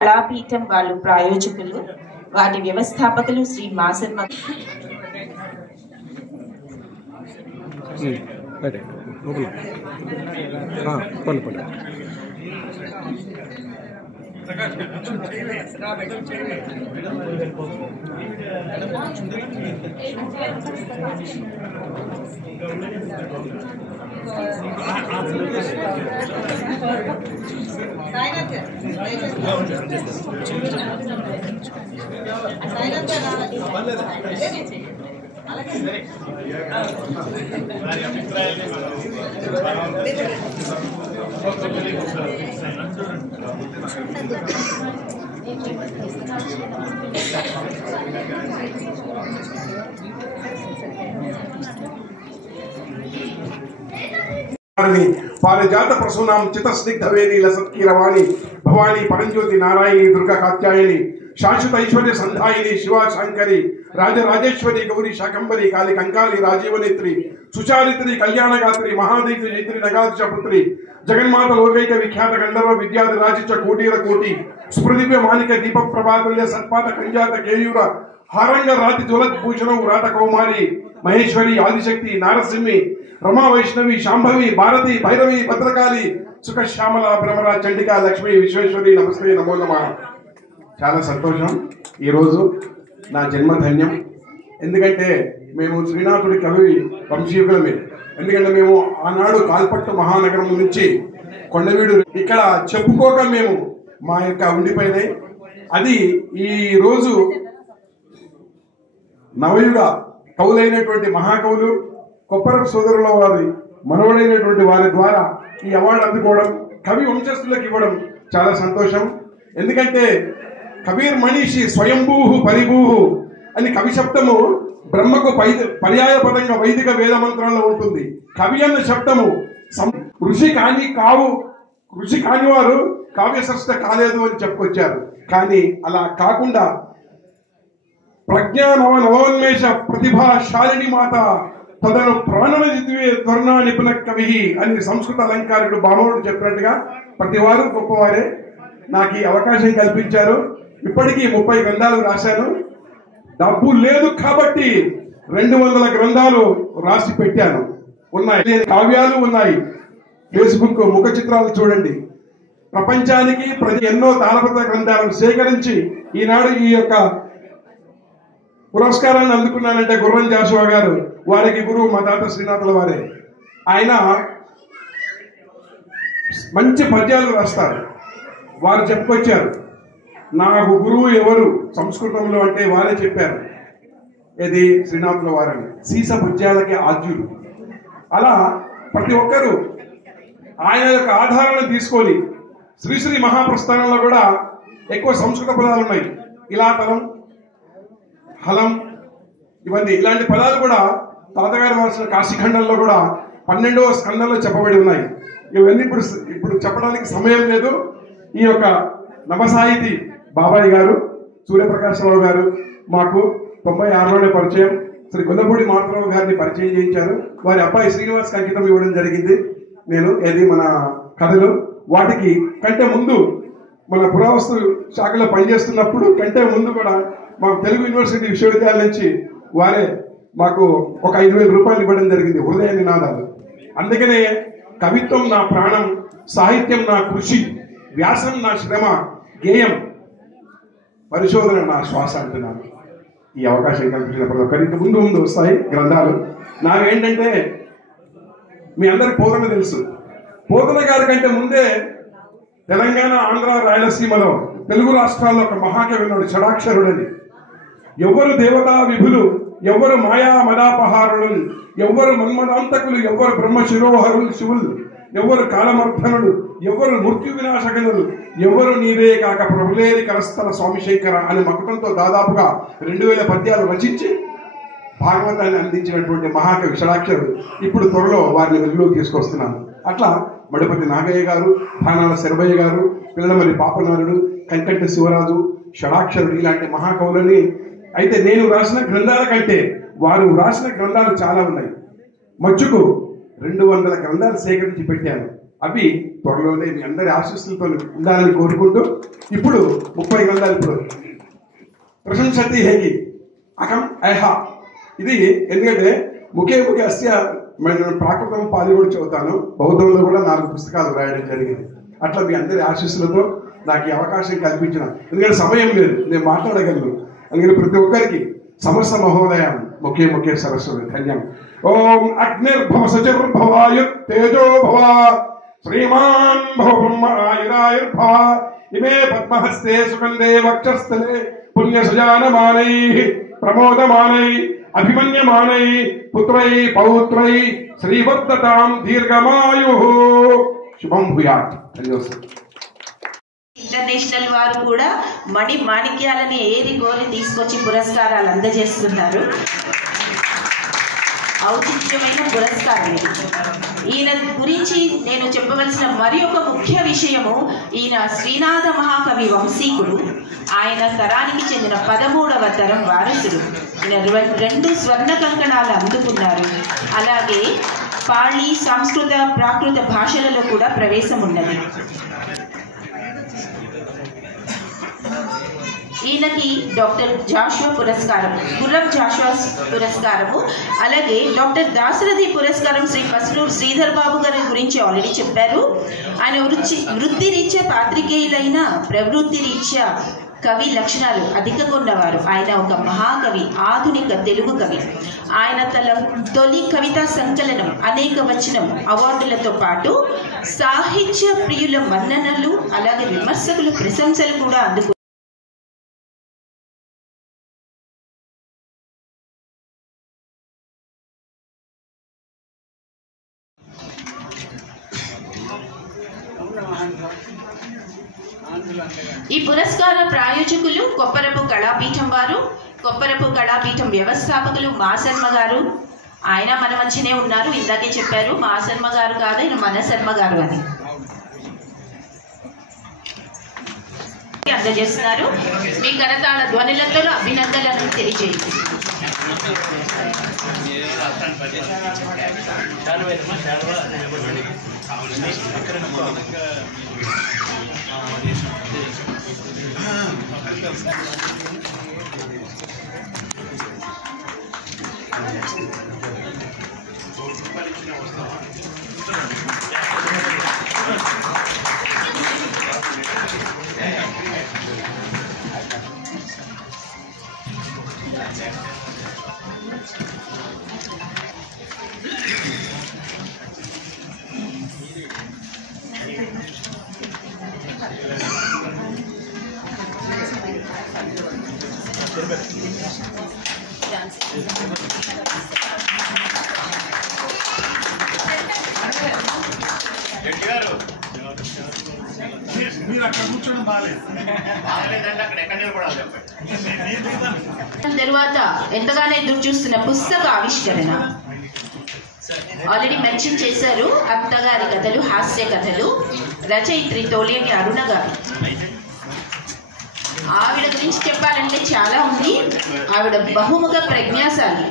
కళాపీఠం వాళ్ళు ప్రాయోజకులు, వాటి వ్యవస్థాపకులు శ్రీ మాసర్మ. పారిజాత ప్రసూనాం చితస్నిగ్ధవేణి లసత్కీరవాణి భవానీ పరంజ్యోతి నారాయణి దుర్గా కాత్యాయని శాశ్వత ఐశ్వర్య సంధాయిని శివా శాంకరి రాజరాజేశ్వరి గౌరీ శాకంబరి కాళి కంకాలి రాజీవనేత్రి సుచారిత్రి కళ్యాణగాత్రి మహాదేవి జైత్రి నగాధపుత్రి జగన్మాత లోకైక విఖ్యాత గంధర్వ విద్యాధి రాజిచ కోటీర కోటి స్మృతివ్య మానిక దీప ప్రభాతుల్య సత్పాత కంజాత కేయూర హారంగ రాతి జ్వలద్భూషణం వ్రాత కౌమారి మహేశ్వరి ఆదిశక్తి నారసింహి రమా వైష్ణవి శాంభవి భారతి భైరవి భద్రకాళి సుఖ శ్యామల భ్రమర చండిక లక్ష్మి విశ్వేశ్వరి నమస్తే నమో నమః. చాలా సంతోషం. ఈరోజు నా జన్మధన్యం. ఎందుకంటే మేము శ్రీనాథుడి కవి వంశీయులమే. ఎందుకంటే మేము ఆనాడు కాల్పట్టు మహానగరం నుంచి కొండవీడు ఇక్కడ చెప్పుకోక మేము మా యొక్క ఉండిపోయినాయి. అది ఈ రోజు నవయుగ కవులైనటువంటి మహాకవులు కొప్పరపు సోదరుల వారి మనవడైనటువంటి వారి ద్వారా ఈ అవార్డు అందుకోవడం, కవి వంశస్థులకు ఇవ్వడం చాలా సంతోషం. ఎందుకంటే కబీర్ మనీషి స్వయంభూహు పరిభూహు అని కవి శబ్దము బ్రహ్మకు పర్యాయ పదంగా వైదిక వేద మంత్రాల్లో ఉంటుంది. కవి అన్న శబ్దము ఋషి కాని వారు కావ్యసృష్ట కాలేదు అని చెప్పుకొచ్చారు. కానీ అలా కాకుండా ప్రజ్ఞా నవోన్మేష ప్రతిభాశాలిని మాత తదను ప్రాణవజిద్వే త్వరణా నిపుణ కవి అని సంస్కృత అలంకారుడు బామవుడు చెప్పినట్టుగా ప్రతి వారు గొప్పవారే. నాకు ఈ అవకాశం కల్పించారు. ఇప్పటికీ 30 గ్రంథాలు రాశాను. డబ్బు లేదు కాబట్టి 200 గ్రంథాలు రాసి పెట్టాను. ఉన్నాయి కావ్యాలు ఉన్నాయి. ఫేస్బుక్ ముఖ చిత్రాలు చూడండి. ప్రపంచానికి ఎన్నో తాళపత్ర గ్రంథాలను సేకరించి ఈనాడు ఈ యొక్క పురస్కారాన్ని అందుకున్నానంటే గుర్రం జాషువా గారు, వారికి గురువు మా తాత శ్రీనాథుల వారే. ఆయన మంచి పద్యాలు రాస్తారు. వారు చెప్పుకొచ్చారు, నాకు గురువు ఎవరు సంస్కృతంలో అంటే వారే చెప్పారు. ఇది శ్రీనాథుల వారని. సీస పద్యాలకి ఆద్యులు. అలా ప్రతి ఒక్కరూ ఆయన యొక్క ఆధారాలను తీసుకొని శ్రీశ్రీ మహాప్రస్థానంలో కూడా ఎక్కువ సంస్కృత పదాలు ఉన్నాయి. ఇలాతలం, హలం, ఇవన్నీ ఇలాంటి పదాలు కూడా తాతగారి వారసిన కాశీఖండంలో కూడా 12వ స్కందంలో చెప్పబడి ఉన్నాయి. ఇవన్నీ ఇప్పుడు చెప్పడానికి సమయం లేదు. ఈ యొక్క నవసాహితి బాబాయ్ గారు, సూర్యప్రకాశరావు గారు మాకు 96లోనే పరిచయం. శ్రీ గొల్లపూడి మాధవరావు గారిని పరిచయం చేయించారు. వారి అబ్బాయి శ్రీనివాస్కి అంకితం ఇవ్వడం జరిగింది. నేను ఏది మన కథలు వాటికి కంటే ముందు మన పురావస్తు శాఖలో పనిచేస్తున్నప్పుడు కంటే ముందు కూడా మాకు తెలుగు యూనివర్సిటీ విశ్వవిద్యాలయం నుంచి వారే మాకు ఒక 5,000 రూపాయలు ఇవ్వడం జరిగింది, హృదయ నినాదాలు. అందుకనే కవిత్వం నా ప్రాణం, సాహిత్యం నా కృషి, వ్యాసం నా శ్రమ, గేయం పరిశోధన నా శ్వాస అంటున్నాను. ఈ అవకాశం కల్పించిన ప్రతి ఒక్కరికి ముందు వస్తాయి గ్రంథాలు. నాకేంటంటే మీ అందరికి పోతన తెలుసు. పోతన గారి కంటే ముందే తెలంగాణ, ఆంధ్ర, రాయలసీమలో తెలుగు రాష్ట్రాల్లో ఒక మహాకవి ఉన్నాడు, షడాక్షరుడని. ఎవ్వరు దేవతా విభులు, ఎవ్వరు మాయా మదాపహారులు, ఎవ్వరు మన్మదాంతకులు, ఎవ్వరు బ్రహ్మ శిరోహరులు శివులు, ఎవ్వరు కాలమర్ధనుడు, ఎవ్వరు మృత్యు వినాశకనులు, ఎవ్వరు నీవే కాక ప్రభులేరి కరస్థల స్వామిశేఖర అని మకుటంతో దాదాపుగా 2000 పద్యాలు రచించి భాగవతాన్ని అందించినటువంటి మహాకవి షడాక్షరుడు. ఇప్పుడు త్వరలో వారిని వెలుగులోకి తీసుకొస్తున్నాను. అట్లా మడిపతి నాగయ్య గారు, భానాల శరభయ్య గారు, పిల్లమల్లి పాపనారుడు, కంకంటి శివరాజు, షడాక్షరుడు ఇలాంటి మహాకవులని. అయితే నేను రాసిన గ్రంథాల కంటే వారు రాసిన గ్రంథాలు చాలా ఉన్నాయి. మచ్చుకు 200 గ్రంథాలు సేకరించి పెట్టాను. అవి త్వరలోనే మీ అందరి ఆశీస్సులతో ఉండాలని కోరుకుంటూ ఇప్పుడు 30 గ్రంథాలు ఇప్పుడు ప్రశంసతి హేగి అకం ఐహా ఇది ఎందుకంటే ముఖే అస్య ప్రాకృతం పాలి కూడా చదువుతాను. బౌద్ధంలో కూడా 4 పుస్తకాలు రాయడం జరిగింది. అట్లా మీ అందరి ఆశీస్సులతో నాకు ఈ అవకాశం కల్పించిన, ఎందుకంటే సమయం లేదు, నేను మాట్లాడగలను. అందుకని ప్రతి ఒక్కరికి సమస్త మహోదయం ముఖే సరస్వతి ధన్యం. ఓం అగ్నిర్భవ సచిర్భవాయు తేజో భవ శ్రీమాన్ భవ బ్రహ్మ ఆయురాయుర్భవ ఇమే పద్మహస్తే సుగంధే వక్షస్థలే పుణ్య సుజానమానై ప్రమోదమానై అభిమన్యమానై పుత్రై పౌత్రై శ్రీవర్ధతాం దీర్ఘమాయు శుభం భూయాత్. ధన్యవాదాలు. ఇంటర్నేషనల్ వారు కూడా మణి మాణిక్యాలని ఏరి కోరి తీసుకొచ్చి పురస్కారాలు అందజేస్తున్నారు. ఔచిత్యమైన పురస్కారం. ఈయన గురించి నేను చెప్పవలసిన మరి ఒక ముఖ్య విషయము, ఈయన శ్రీనాథ మహాకవి వంశీకుడు. ఆయన తరానికి చెందిన 13వ తరం వారసుడు. ఈయన 2 స్వర్ణ కంకణాలు అందుకున్నారు. అలాగే పాళీ, సంస్కృత, ప్రాకృత భాషలలో కూడా ప్రవేశం ఉన్నది. ఈయనకి డాక్టర్ జాషువా పురస్కారం, గుర్రం జాషువా పురస్కారము, అలాగే డాక్టర్ దాశరథి పురస్కారం శ్రీ పసునూరు శ్రీధర్ బాబు గారి గురించి ఆల్రెడీ చెప్పారు. ఆయన వృత్తి రీత్యా పాత్రికేయులైన ప్రవృత్తి రీత్యా కవి లక్షణాలు అధికంగా ఉన్నవారు. ఆయన ఒక మహాకవి, ఆధునిక తెలుగు కవి. ఆయన తొలి కవితా సంకలనం అనేక వచనం అవార్డులతో పాటు సాహిత్య ప్రియుల మన్ననలు, అలాగే విమర్శకుల ప్రశంసలు కూడా అందుకు. ఈ పురస్కార ప్రాయోజకులు కొప్పరపు కళాపీఠం వారు, కొప్పరపు కళాపీఠం వ్యవస్థాపకులు మాసర్మ గారు. ఆయన మన మధ్యనే ఉన్నారు. ఇందాకే చెప్పారు మాసర్మ గారు కాదు, ఆయన మనసర్మ గారు అని అందజేస్తున్నారు. మీ కరతాళ ధ్వనులతో అభినందనలను తెలియజేయండి. తరువాత ఎంతగానో ఎదురు చూస్తున్న పుస్తక ఆవిష్కరణ. ఆల్రెడీ మెన్షన్ చేశారు, అత్తగారి కథలు, హాస్య కథలు, రచయిత్రి తోలేటి అరుణ గారు. ఆవిడ గురించి చెప్పాలంటే చాలా ఉంది. ఆవిడ బహుముఖ ప్రజ్ఞాశాలి.